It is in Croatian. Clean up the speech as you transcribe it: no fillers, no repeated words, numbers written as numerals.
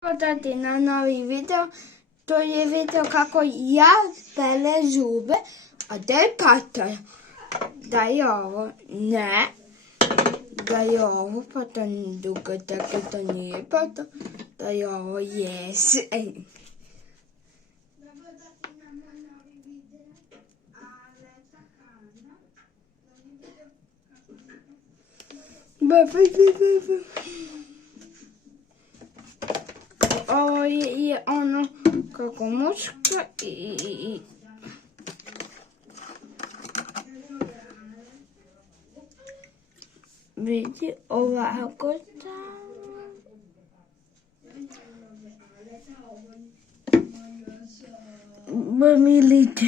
Dati na novi video, to je video kako ja pele zube, a da je pata, da je ovo, ne, da je ovo pata, duga tako to nije pata, da je ovo jes. Ovo je ono kako muška i vidi ovako tamo. Milite.